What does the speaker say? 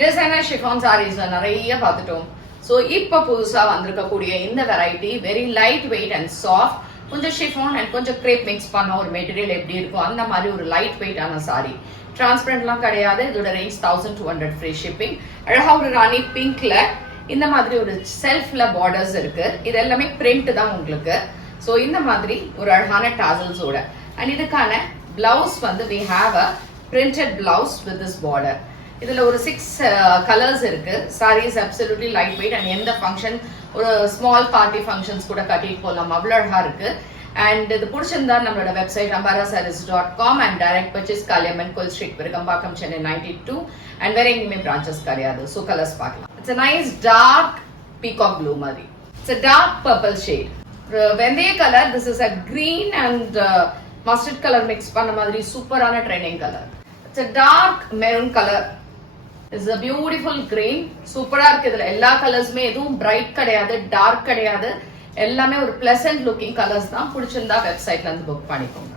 Designer chiffon சாரீஸ்ல நிறைய பார்த்துட்டோம். So இப்போ புதுசாக வந்திருக்கக்கூடிய இந்த variety very light weight and soft, கொஞ்சம் ஷிஃபான் அண்ட் கொஞ்சம் கிரேப் மிக்ஸ் பண்ண ஒரு மெட்டீரியல் எப்படி இருக்கும் அந்த மாதிரி ஒரு லைட் வெயிட்டான சாரி. டிரான்ஸ்பரண்ட்லாம் கிடையாது. இதோட ரேஞ்ச் 1200 ஃப்ரீ ஷிப்பிங். அழகா ஒரு ராணி பிங்க்ல இந்த மாதிரி ஒரு செல்ஃப்ல பார்டர்ஸ் இருக்கு. இது எல்லாமே பிரிண்ட் தான் உங்களுக்கு. ஸோ இந்த மாதிரி ஒரு அழகான டாசல்ஸோட அண்ட் இதுக்கான பிளவுஸ் வந்து we have a printed blouse with this border. இதுல ஒரு 6 கலர்ஸ் இருக்கு. Saris absolutely light weight and எந்த ஃபங்க்ஷன் ஒரு ஸ்மால் பார்ட்டி ஃபங்க்ஷன்ஸ் கூட கட்டிட்டு போகலாம், அவ்வளோ அழகா இருக்கு. அண்ட் இது பிடிச்சிருந்தா நம்மளோட website ambarasarees.com and direct purchase Kaliamman கோயில் ஸ்ட்ரீட், விருகம்பாக்கம், சென்னை 92 அண்ட் வேற எங்கேயுமே பிரான்ச்சஸ் கிடையாது. ஸோ கலர்ஸ் பார்க்கலாம். It's a nice dark peacock blue மாதிரி. It's a dark purple shade. வெந்தய colour. This is a green and mustard color mix பண்ண மாதிரி சூப்பரான trending colour. It's a dark maroon color. It's a beautiful green. சூப்பரா இருக்கு. இதுல எல்லா கலர்ஸுமே எதுவும் பிரைட் கிடையாது, டார்க் கிடையாது, எல்லாமே ஒரு பிளசன்ட் லுக்கிங் கலர்ஸ் தான். பிடிச்சிருந்தா வெப்சைட்ல இருந்து புக் பண்ணிக்கோங்க.